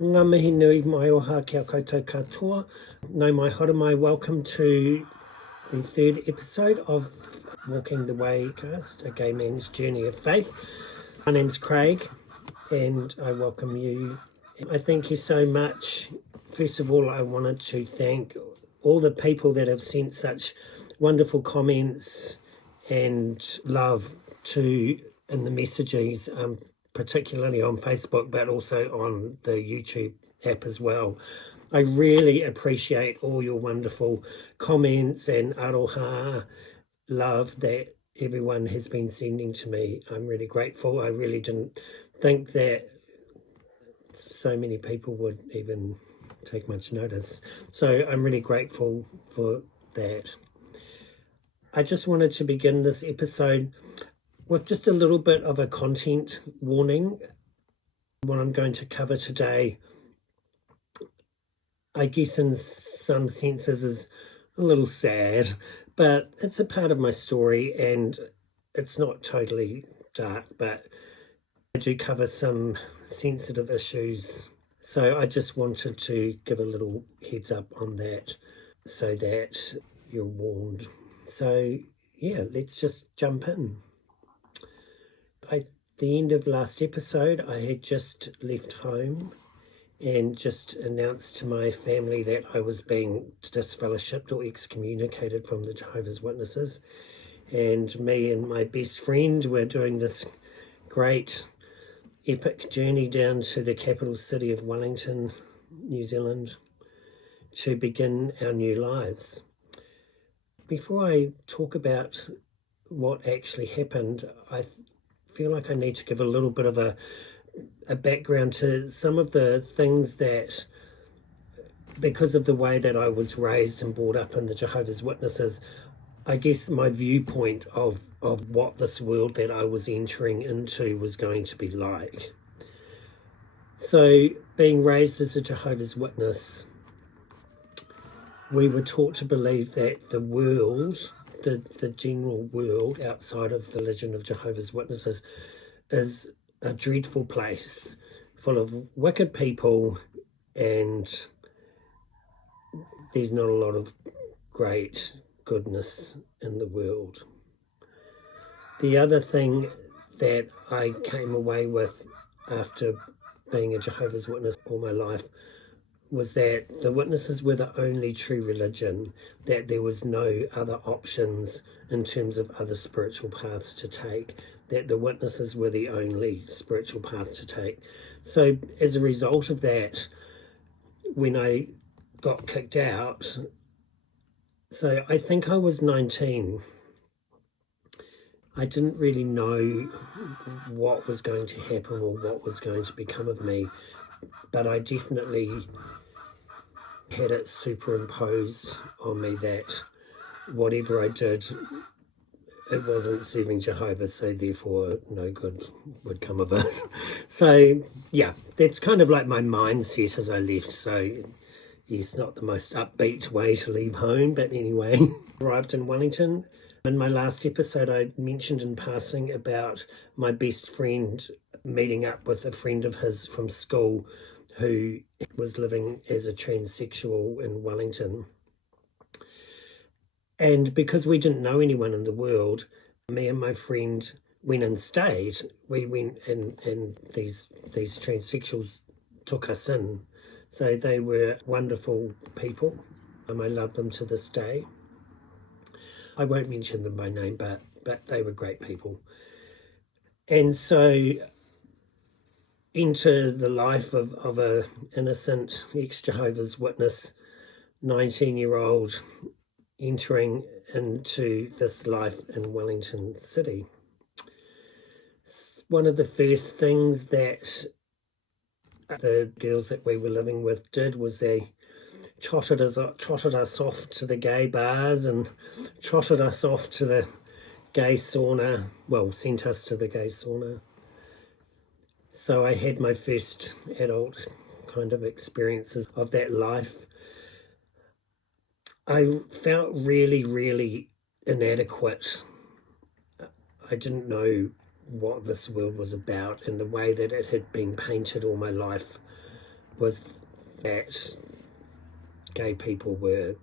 Ngā mihi nui mai o hā kia koutou katoa. Nau mai hora mai, welcome to the third episode of Walking the Way cast, A Gay Man's Journey of Faith. My name's Craig and I welcome you. I thank you so much. First of all, I wanted to thank all the people that have sent such wonderful comments and love in the messages, particularly on Facebook, but also on the YouTube app as well. I really appreciate all your wonderful comments and aroha love that everyone has been sending to me. I'm really grateful. I really didn't think that so many people would even take much notice. So I'm really grateful for that. I just wanted to begin this episode with just a little bit of a content warning. What I'm going to cover today, I guess in some senses, is a little sad, but it's a part of my story and it's not totally dark, but I do cover some sensitive issues. So I just wanted to give a little heads up on that so that you're warned. So yeah, let's just jump in. At the end of last episode, I had just left home and just announced to my family that I was being disfellowshipped or excommunicated from the Jehovah's Witnesses. And me and my best friend were doing this great epic journey down to the capital city of Wellington, New Zealand, to begin our new lives. Before I talk about what actually happened, I feel like I need to give a little bit of a background to some of the things that, because of the way that I was raised and brought up in the Jehovah's Witnesses, I guess my viewpoint of what this world that I was entering into was going to be like. So being raised as a Jehovah's Witness, we were taught to believe that the world, the general world outside of the religion of Jehovah's Witnesses, is a dreadful place full of wicked people, and there's not a lot of great goodness in the world. The other thing that I came away with after being a Jehovah's Witness all my life was that the Witnesses were the only true religion, that there was no other options in terms of other spiritual paths to take, that the Witnesses were the only spiritual path to take. So as a result of that, when I got kicked out, so I think I was 19, I didn't really know what was going to happen or what was going to become of me, but I definitely had it superimposed on me that whatever I did, it wasn't serving Jehovah, so therefore no good would come of it. So yeah, that's kind of like my mindset as I left. So yes, not the most upbeat way to leave home, but anyway. Arrived in Wellington. In my last episode, I mentioned in passing about my best friend meeting up with a friend of his from school who was living as a transsexual in Wellington. And because we didn't know anyone in the world, me and my friend went and stayed. We went and these transsexuals took us in. So they were wonderful people. I love them to this day. I won't mention them by name, but they were great people. And so into the life of a innocent ex-Jehovah's Witness 19-year-old entering into this life in Wellington City. One of the first things that the girls that we were living with did was they trotted us off to the gay bars and trotted us off to the gay sauna, well, sent us to the gay sauna. So I had my first adult kind of experiences of that life. I felt really, really inadequate. I didn't know what this world was about, and the way that it had been painted all my life was that gay people were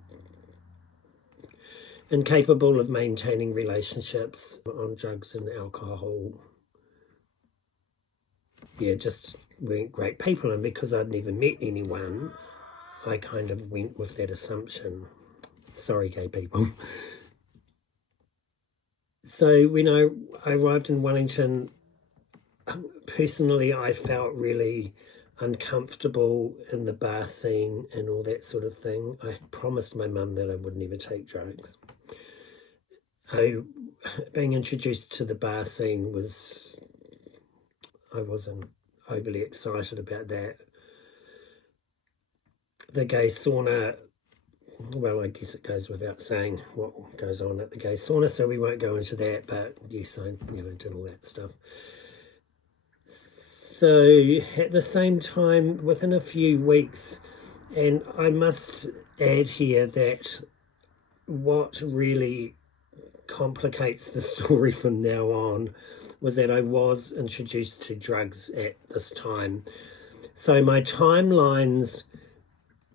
incapable of maintaining relationships on drugs and alcohol. Yeah, just weren't great people. And because I'd never met anyone, I kind of went with that assumption. Sorry, gay people. So when I arrived in Wellington, personally, I felt really uncomfortable in the bar scene and all that sort of thing. I promised my mum that I would never take drugs. Being introduced to the bar scene I wasn't overly excited about that. The gay sauna, well, I guess it goes without saying what goes on at the gay sauna, so we won't go into that, but yes, I did all that stuff. So at the same time, within a few weeks, and I must add here that what really complicates the story from now on was that I was introduced to drugs at this time. So my timelines,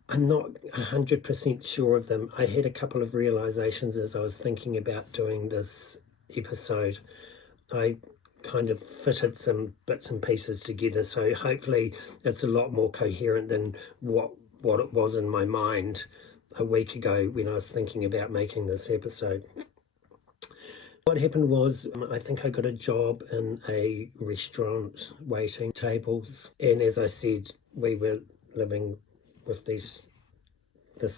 I'm not 100% sure of them. I had a couple of realizations as I was thinking about doing this episode. I kind of fitted some bits and pieces together, so hopefully it's a lot more coherent than what it was in my mind a week ago when I was thinking about making this episode. What happened was, I think I got a job in a restaurant waiting tables, and as I said, we were living with this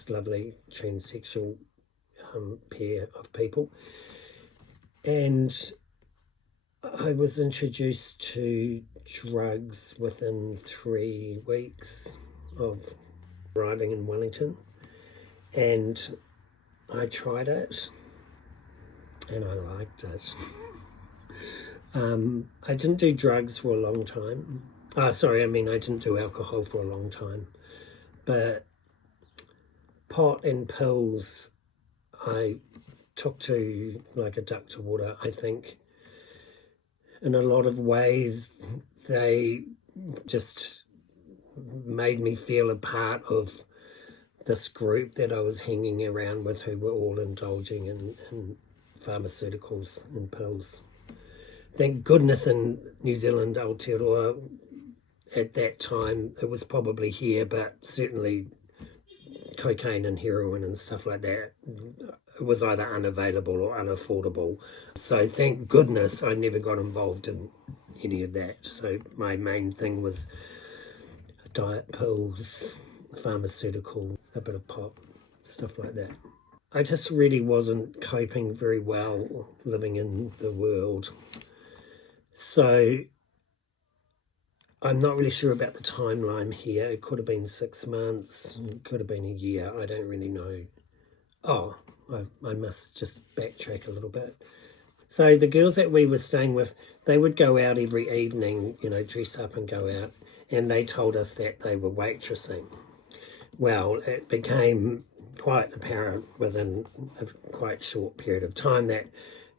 lovely transsexual pair of people, and I was introduced to drugs within 3 weeks of arriving in Wellington, and I tried it and I liked it. I didn't do drugs for a long time. I didn't do alcohol for a long time, but pot and pills I took to like a duck to water. I think in a lot of ways they just made me feel a part of this group that I was hanging around with, who were all indulging in pharmaceuticals and pills. Thank goodness in New Zealand, Aotearoa, at that time, it was probably here, but certainly cocaine and heroin and stuff like that, it was either unavailable or unaffordable. So thank goodness I never got involved in any of that. So my main thing was diet pills, pharmaceutical, a bit of pot, stuff like that. I just really wasn't coping very well living in the world. So I'm not really sure about the timeline here. It could have been 6 months, it could have been a year, I don't really know. Oh, I must just backtrack a little bit. So the girls that we were staying with, they would go out every evening, dress up and go out, and they told us that they were waitressing. Well, it became quite apparent within a quite short period of time that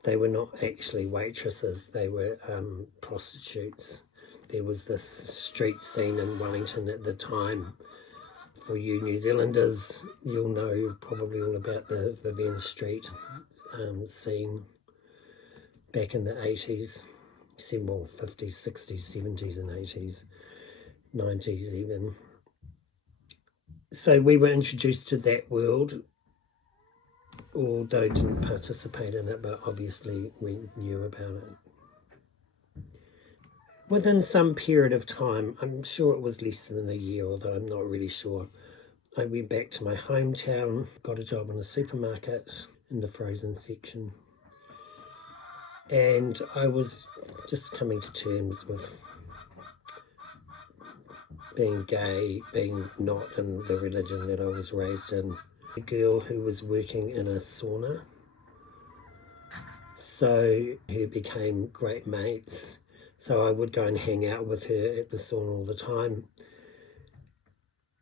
they were not actually waitresses, they were prostitutes. There was this street scene in Wellington at the time. For you New Zealanders, you'll know probably all about the Vivian Street scene back in the 80s, 50s, 60s, 70s and 80s, 90s even. So we were introduced to that world, although didn't participate in it, but obviously we knew about it. Within some period of time, I'm sure it was less than a year, although I'm not really sure, I went back to my hometown, got a job in a supermarket in the frozen section, and I was just coming to terms with being gay, being not in the religion that I was raised in. A girl who was working in a sauna, so who became great mates. So I would go and hang out with her at the sauna all the time.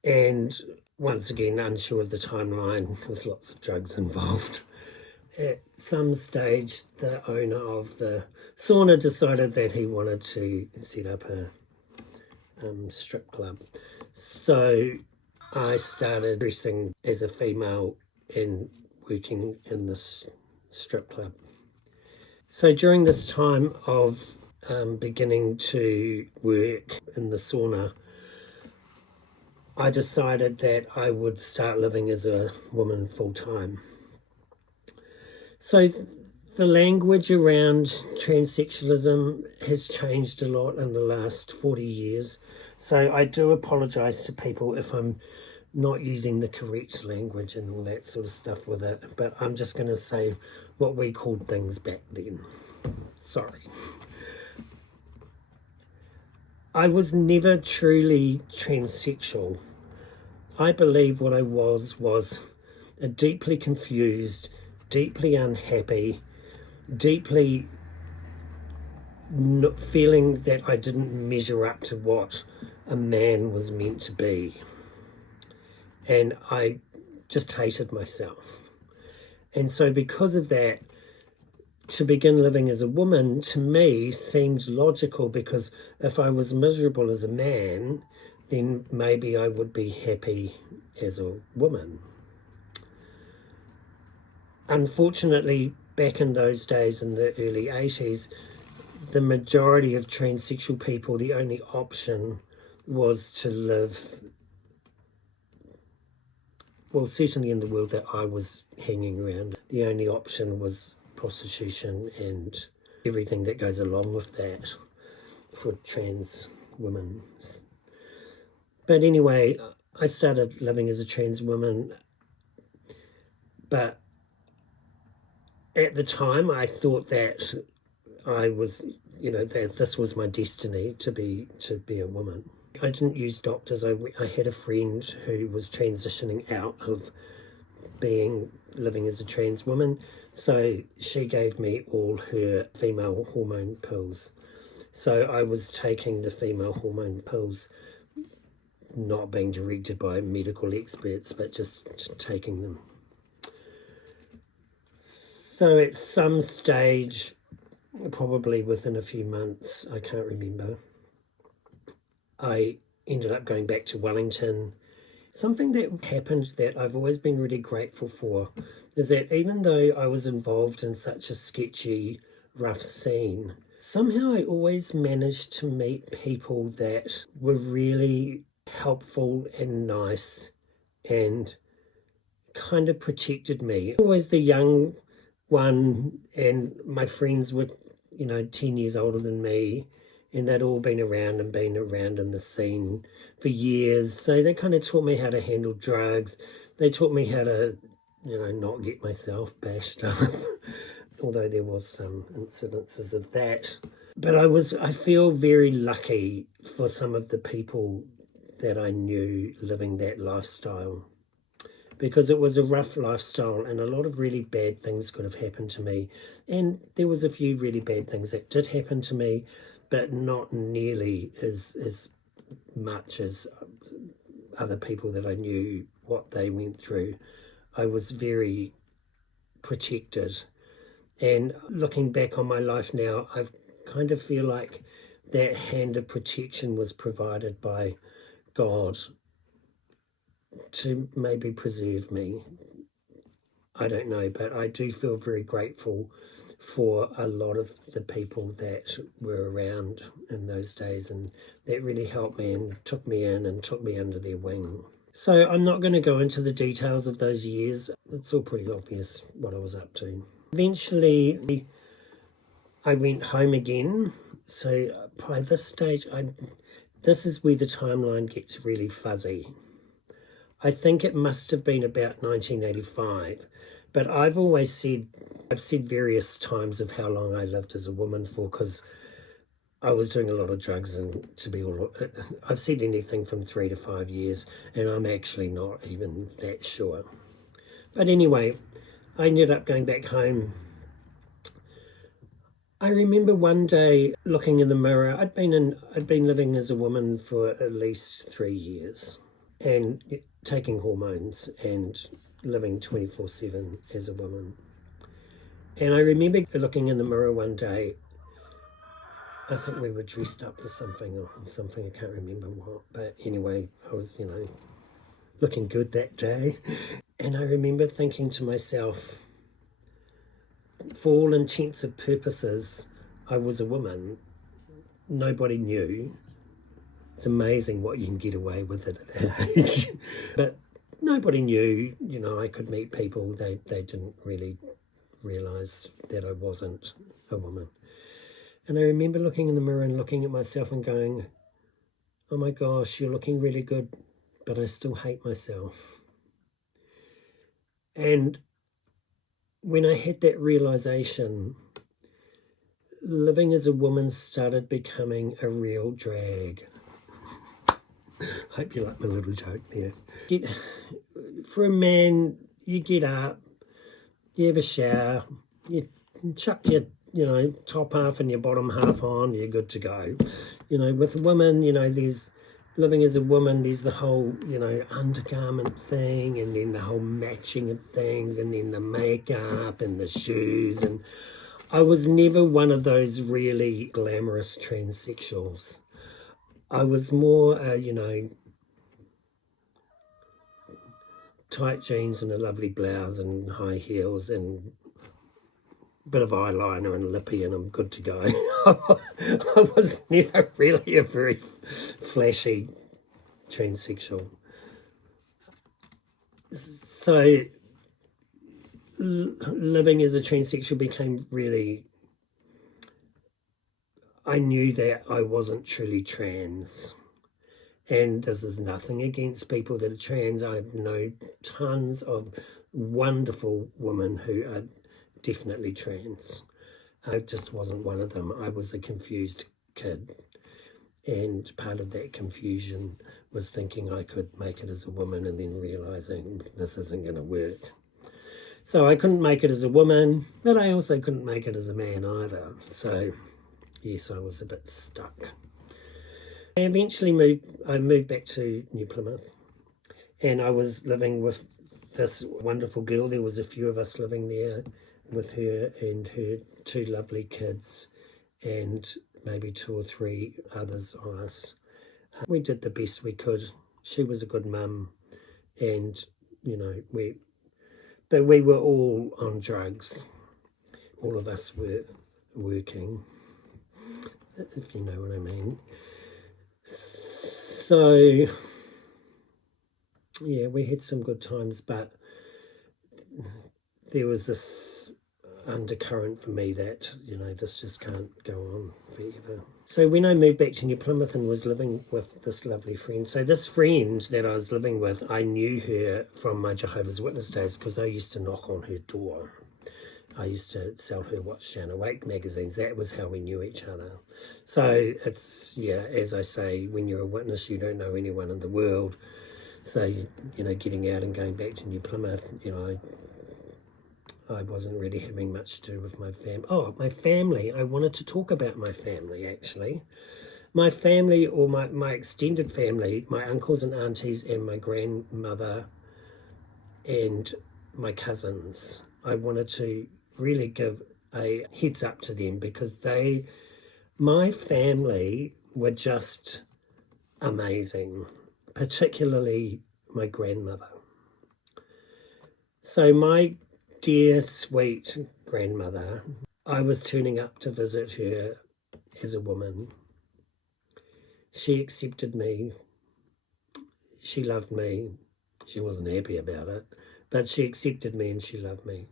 And once again, unsure of the timeline, there was lots of drugs involved. At some stage, the owner of the sauna decided that he wanted to set up a strip club. So I started dressing as a female and working in this strip club. So during this time of beginning to work in the sauna, I decided that I would start living as a woman full time. So the language around transsexualism has changed a lot in the last 40 years. So I do apologise to people if I'm not using the correct language and all that sort of stuff with it, but I'm just going to say what we called things back then. Sorry. I was never truly transsexual. I believe what I was a deeply confused, deeply unhappy, deeply feeling that I didn't measure up to what a man was meant to be. And I just hated myself. And so because of that, to begin living as a woman, to me, seemed logical, because if I was miserable as a man, then maybe I would be happy as a woman. Unfortunately, back in those days, in the early 80s, the majority of transsexual people, the only option was to live, well, certainly in the world that I was hanging around, the only option was prostitution and everything that goes along with that for trans women. But anyway, I started living as a trans woman, but at the time I thought that I was, that this was my destiny to be a woman. I didn't use doctors. I had a friend who was transitioning out of living as a trans woman, so she gave me all her female hormone pills. So I was taking the female hormone pills, not being directed by medical experts, but just taking them. So at some stage, probably within a few months, I can't remember, I ended up going back to Wellington. Something that happened that I've always been really grateful for is that even though I was involved in such a sketchy, rough scene, somehow I always managed to meet people that were really helpful and nice and kind of protected me. Always the young one, and my friends were, 10 years older than me, and they'd all been around in the scene for years. So they kind of taught me how to handle drugs. They taught me how to, not get myself bashed up, although there was some incidences of that. But I feel very lucky for some of the people that I knew living that lifestyle, because it was a rough lifestyle and a lot of really bad things could have happened to me. And there was a few really bad things that did happen to me, but not nearly as much as other people that I knew, what they went through. I was very protected. And looking back on my life now, I kind of feel like that hand of protection was provided by God to maybe preserve me. I don't know, but I do feel very grateful for a lot of the people that were around in those days and that really helped me and took me in and took me under their wing. So I'm not going to go into the details of those years. It's all pretty obvious what I was up to. Eventually, I went home again. So by this stage, this is where the timeline gets really fuzzy. I think it must have been about 1985, but I've said various times of how long I lived as a woman for, because I was doing a lot of drugs, and I've said anything from 3 to 5 years, and I'm actually not even that sure. But anyway, I ended up going back home. I remember one day looking in the mirror. I'd been living as a woman for at least 3 years, and taking hormones and living 24/7 as a woman. And I remember looking in the mirror one day I think we were dressed up for something or something, I can't remember what. But anyway, I was, looking good that day. And I remember thinking to myself, for all intents and purposes, I was a woman. Nobody knew. It's amazing what you can get away with it at that age. But nobody knew, I could meet people. They didn't really realise that I wasn't a woman. And I remember looking in the mirror and looking at myself and going, oh my gosh, you're looking really good, but I still hate myself. And when I had that realisation, living as a woman started becoming a real drag. Hope you like my little joke there. For a man, you get up, you have a shower, you chuck your top half and your bottom half on, you're good to go. With women, there's living as a woman, there's the whole, undergarment thing, and then the whole matching of things, and then the makeup and the shoes. And I was never one of those really glamorous transsexuals. I was more, tight jeans and a lovely blouse and high heels and a bit of eyeliner and lippy, and I'm good to go. I was never really a very flashy transsexual. So living as a transsexual became really, I knew that I wasn't truly trans. And this is nothing against people that are trans. I know tons of wonderful women who are definitely trans. I just wasn't one of them. I was a confused kid. And part of that confusion was thinking I could make it as a woman and then realising this isn't going to work. So I couldn't make it as a woman, but I also couldn't make it as a man either. So yes, I was a bit stuck. I eventually moved back to New Plymouth, and I was living with this wonderful girl. There was a few of us living there with her and her two lovely kids and maybe 2 or 3 others of us. We did the best we could. She was a good mum, and we were all on drugs. All of us were working, if you know what I mean. So yeah, we had some good times, but there was this undercurrent for me that this just can't go on forever. So when I moved back to New Plymouth and was living with this lovely friend, so this friend that I was living with, I knew her from my Jehovah's Witness days because I used to knock on her door. I used to sell her What's Shan Awake magazines. That was how we knew each other. So it's, as I say, when you're a witness, you don't know anyone in the world. So, getting out and going back to New Plymouth, I wasn't really having much to do with my family. Oh, my family. I wanted to talk about my family, actually. My family, or my extended family, my uncles and aunties and my grandmother and my cousins. I wanted to really give a heads up to them because my family were just amazing, particularly my grandmother. So my dear sweet grandmother, I was turning up to visit her as a woman. She accepted me. She loved me. She wasn't happy about it, but she accepted me and she loved me.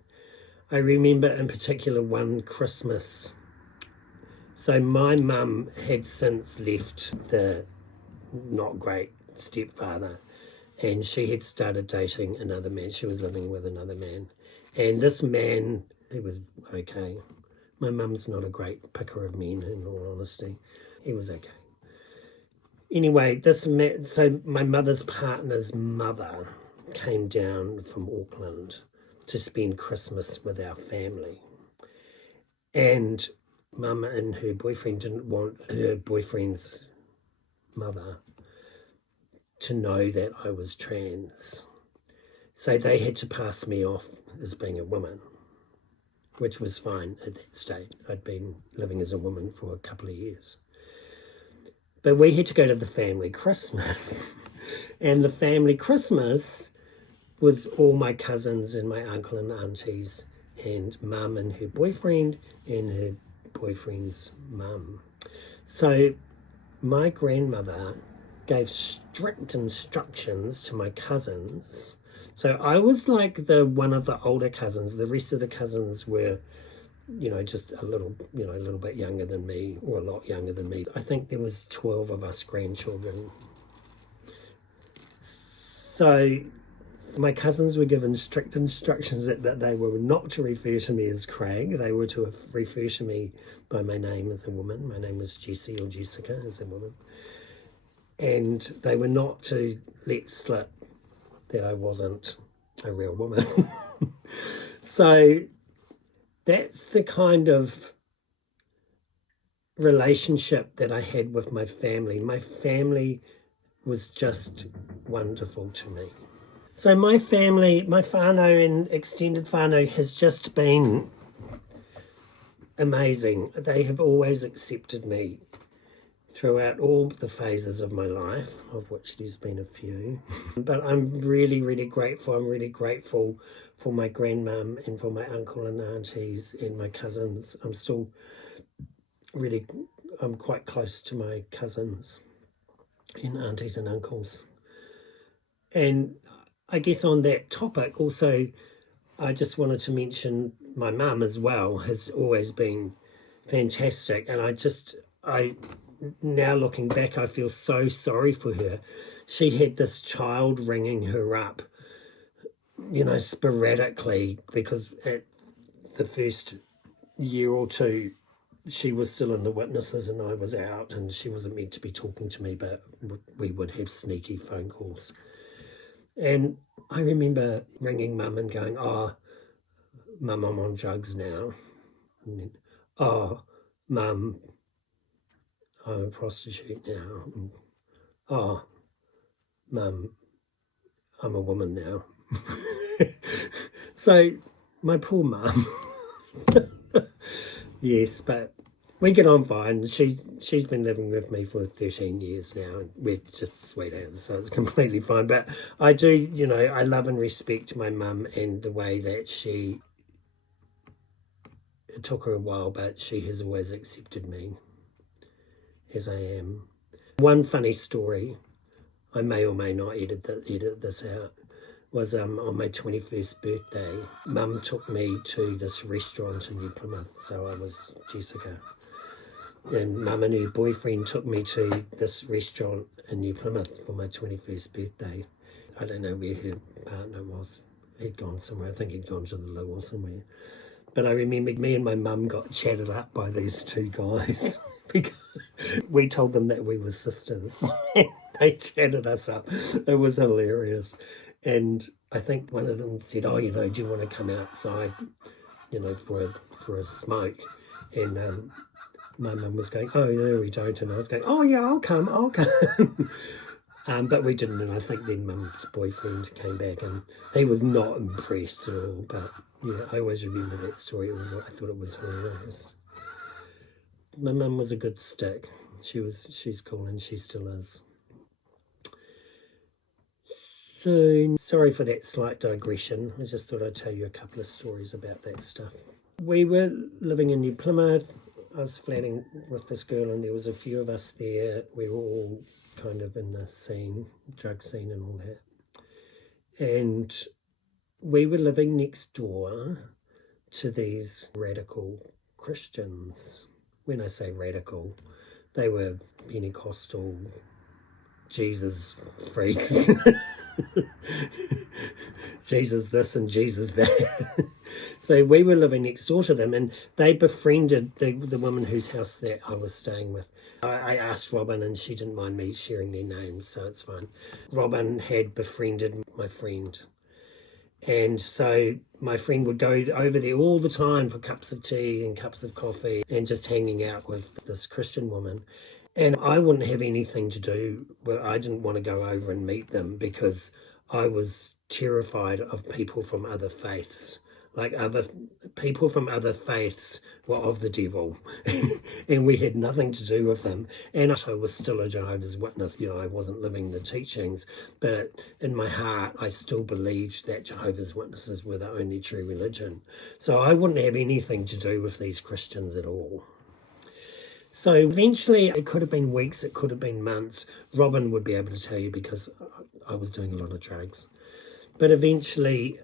I remember in particular one Christmas. So my mum had since left the not great stepfather, and she had started dating another man. She was living with another man. And this man, he was okay. My mum's not a great picker of men, in all honesty. He was okay. Anyway, so my mother's partner's mother came down from Auckland to spend Christmas with our family. And Mum and her boyfriend didn't want her boyfriend's mother to know that I was trans. So they had to pass me off as being a woman. which was fine at that stage. I'd been living as a woman for a couple of years. But we had to go to the family Christmas. And the family Christmas was all my cousins and my uncle and aunties and mum and her boyfriend and her boyfriend's mum. So my grandmother gave strict instructions to my cousins. So I was like the one of the older cousins. The rest of the cousins were, just a little bit younger than me, or a lot younger than me. I think there was 12 of us grandchildren. So my cousins were given strict instructions that they were not to refer to me as Craig. They were to refer to me by my name as a woman. My name was Jessie or Jessica as a woman. And they were not to let slip that I wasn't a real woman. So that's the kind of relationship that I had with my family. My family was just wonderful to me. So my family, my whānau and extended whānau has just been amazing. They have always accepted me throughout all the phases of my life, of which there's been a few. But I'm really, really grateful. I'm really grateful for my grandmum and for my uncle and aunties and my cousins. I'm quite close to my cousins and aunties and uncles. And I guess on that topic also, I just wanted to mention my mum as well has always been fantastic. And now looking back, I feel so sorry for her. She had this child ringing her up, sporadically, because at the first year or two, she was still in the witnesses and I was out, and she wasn't meant to be talking to me, but we would have sneaky phone calls. And I remember ringing mum and going, "Oh, mum, I'm on drugs now." And then, "Oh, mum, I'm a prostitute now." And, "Oh, mum, I'm a woman now." So my poor mum. Yes, but we get on fine. She's been living with me for 13 years now, and we're just sweethearts, so it's completely fine. But I do, I love and respect my mum and the way that it took her a while, but she has always accepted me as I am. One funny story, I may or may not edit this out, was on my 21st birthday, mum took me to this restaurant in New Plymouth. So I was Jessica. And mum and her boyfriend took me to this restaurant in New Plymouth for my 21st birthday. I don't know where her partner was. He'd gone somewhere. I think he'd gone to the loo or somewhere. But I remember me and my mum got chatted up by these two guys because we told them that we were sisters. They chatted us up. It was hilarious. And I think one of them said, "Oh, do you want to come outside, for a smoke?" And my mum was going, "Oh, no, we don't." And I was going, "Oh, yeah, I'll come." But we didn't. And I think then mum's boyfriend came back and he was not impressed at all. But yeah, I always remember that story. I thought it was hilarious. My mum was a good stick. She's cool, and she still is. So, sorry for that slight digression. I just thought I'd tell you a couple of stories about that stuff. We were living in New Plymouth. I was flatting with this girl, and there was a few of us there. We were all kind of in the scene, drug scene and all that. And we were living next door to these radical Christians. When I say radical, they were Pentecostal Jesus freaks. Jesus this and Jesus that. So we were living next door to them, and they befriended the woman whose house that I was staying with. I asked Robin, and she didn't mind me sharing their names, so it's fine. Robin had befriended my friend, and so my friend would go over there all the time for cups of tea and cups of coffee and just hanging out with this Christian woman. And I wouldn't have anything to do, but I didn't want to go over and meet them because I was terrified of people from other faiths. like other people from other faiths were of the devil and we had nothing to do with them. And I was still a Jehovah's Witness. I wasn't living the teachings, but in my heart I still believed that Jehovah's Witnesses were the only true religion. So I wouldn't have anything to do with these Christians at all. So eventually, it could have been weeks, it could have been months. Robin would be able to tell you because I was doing a lot of drugs. But eventually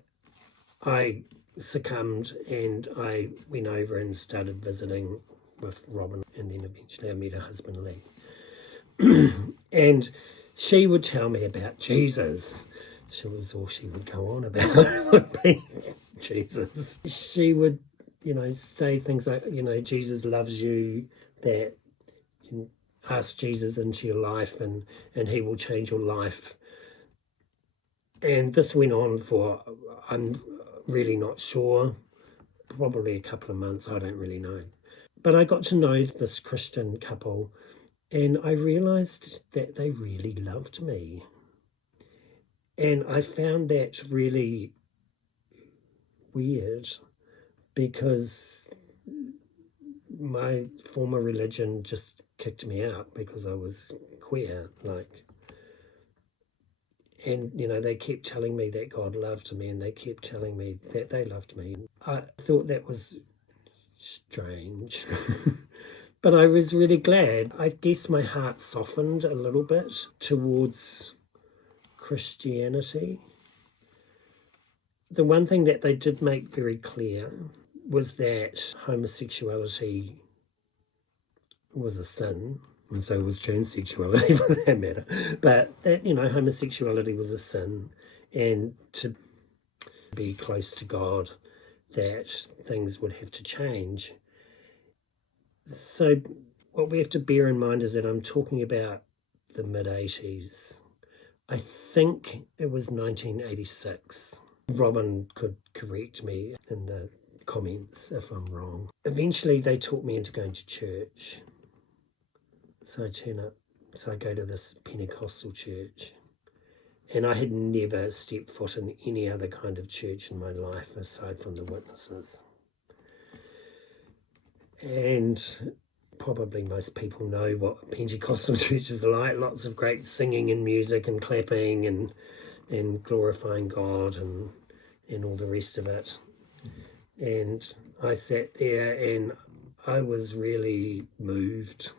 I succumbed and I went over and started visiting with Robin, and then eventually I met her husband Lee. And she would tell me about Jesus. She was all she would go on about would be Jesus. She would, say things like, Jesus loves you, that you ask Jesus into your life and he will change your life. And this went on for, I'm really not sure, probably a couple of months, I don't really know. But I got to know this Christian couple and I realised that they really loved me. And I found that really weird because my former religion just kicked me out because I was queer, and they kept telling me that God loved me and they kept telling me that they loved me. I thought that was strange. But I was really glad. I guess my heart softened a little bit towards Christianity. The one thing that they did make very clear was that homosexuality was a sin, and so was transsexuality for that matter. But that, homosexuality was a sin, and to be close to God, that things would have to change. So what we have to bear in mind is that I'm talking about the mid-80s. I think it was 1986. Robin could correct me in the comments if I'm wrong. Eventually they talked me into going to church. So I go to this Pentecostal church. And I had never stepped foot in any other kind of church in my life aside from the Witnesses. And probably most people know what Pentecostal churches are like. Lots of great singing and music and clapping and glorifying God and all the rest of it. And I sat there and I was really moved.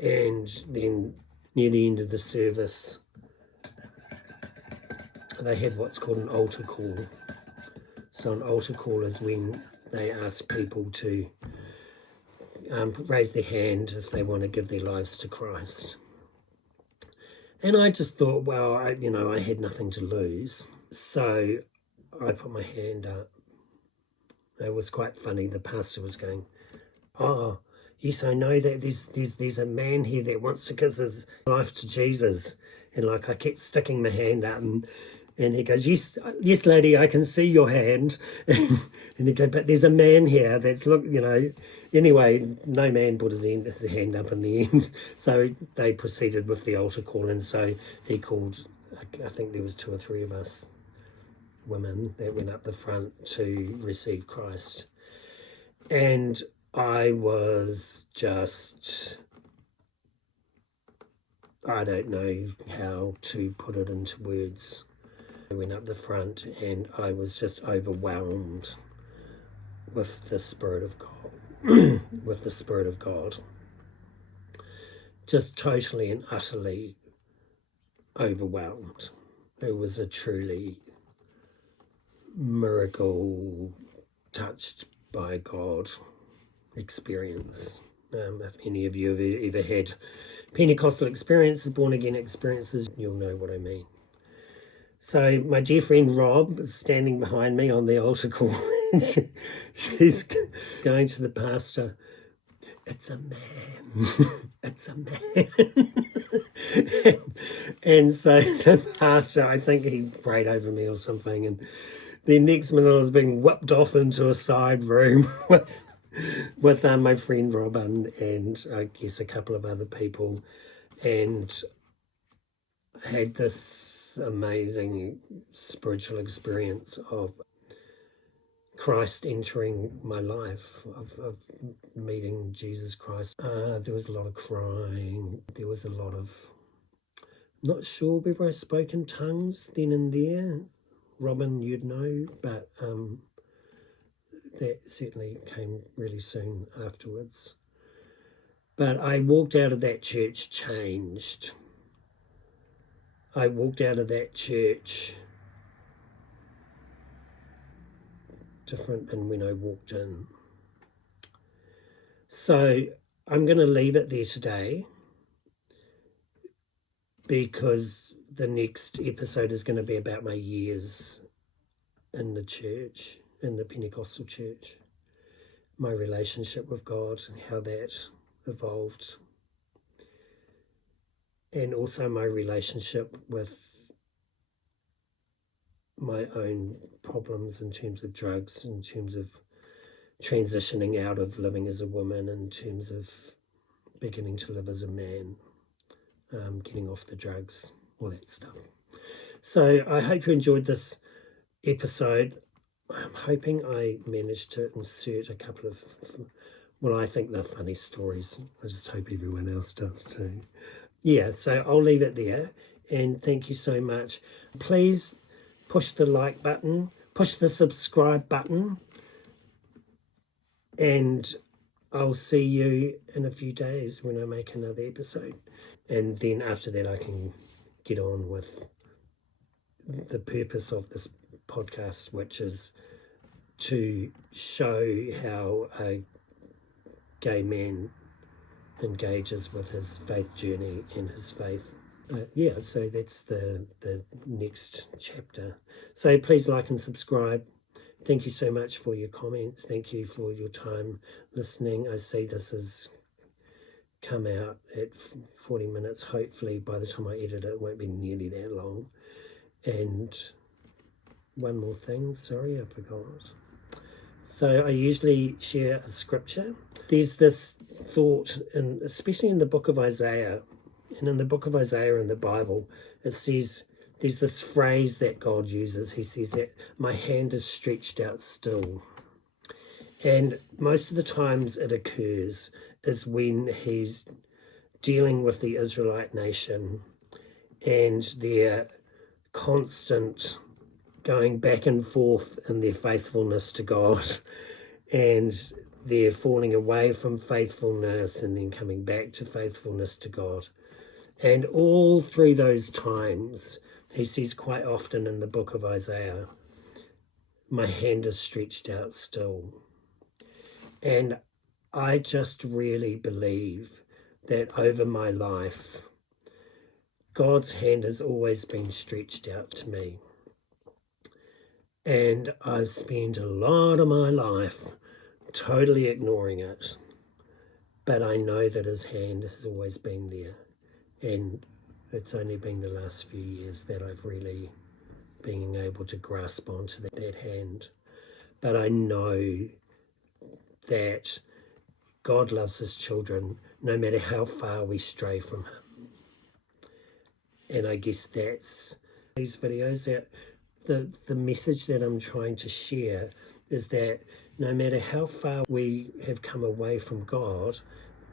And then near the end of the service, they had what's called an altar call. So an altar call is when they ask people to raise their hand if they want to give their lives to Christ. And I just thought, well, I had nothing to lose. So I put my hand up. It was quite funny. The pastor was going, oh, yes, I know that there's a man here that wants to give his life to Jesus. And I kept sticking my hand up and he goes, yes, lady, I can see your hand. And he goes, but there's a man here that's, Anyway, no man put his hand up in the end. So they proceeded with the altar call. And so he called, I think there was 2 or 3 of us women that went up the front to receive Christ. And I was just, I don't know how to put it into words. I went up the front and I was just overwhelmed with the Spirit of God, with the Spirit of God. Just totally and utterly overwhelmed. It was a truly miracle, touched by God experience. If any of you have ever had Pentecostal experiences, born again experiences, you'll know what I mean. So my dear friend Rob is standing behind me on the altar call. She's going to the pastor, it's a man, it's a man. And so the pastor, I think he prayed over me or something, and the next minute I was being whipped off into a side room with my friend Robin and I guess a couple of other people, and I had this this amazing spiritual experience of Christ entering my life, of meeting Jesus Christ. There was a lot of crying. There was a lot of, not sure whether I spoke in tongues then and there. Robin, you'd know, but that certainly came really soon afterwards. But I walked out of that church changed. I walked out of that church different than when I walked in. So I'm going to leave it there today, because the next episode is going to be about my years in the church, in the Pentecostal church, my relationship with God and how that evolved, and also my relationship with my own problems in terms of drugs, in terms of transitioning out of living as a woman, in terms of beginning to live as a man, getting off the drugs, all that stuff. So I hope you enjoyed this episode. I'm hoping I managed to insert a couple of, well, I think they're funny stories. I just hope everyone else does too. Yeah, so I'll leave it there, and thank you so much. Please push the like button, push the subscribe button, and I'll see you in a few days when I make another episode. And then after that I can get on with the purpose of this podcast, which is to show how a gay man engages with his faith journey and his faith. So that's the next chapter. So please like and subscribe. Thank you so much for your comments. Thank you for your time listening. I see this has come out at 40 minutes. Hopefully by the time I edit it, it won't be nearly that long. And one more thing, sorry, I forgot. So I usually share a scripture. There's this thought, and especially in the book of Isaiah, and in the book of Isaiah in the Bible, it says, there's this phrase that God uses. He says that my hand is stretched out still. And most of the times it occurs is when he's dealing with the Israelite nation and their constant going back and forth in their faithfulness to God, and they're falling away from faithfulness and then coming back to faithfulness to God. And all through those times, he says quite often in the book of Isaiah, my hand is stretched out still. And I just really believe that over my life, God's hand has always been stretched out to me. And I've spent a lot of my life totally ignoring it. But I know that his hand has always been there. And it's only been the last few years that I've really been able to grasp onto that hand. But I know that God loves his children no matter how far we stray from him. And I guess that's these videos, that the message that I'm trying to share is that no matter how far we have come away from God,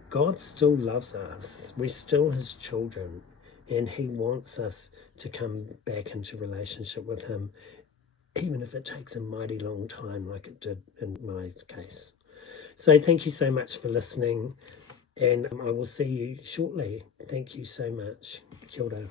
God still loves us. We're still his children, and he wants us to come back into relationship with him, even if it takes a mighty long time like it did in my case. So thank you so much for listening, and I will see you shortly. Thank you so much. Kia ora.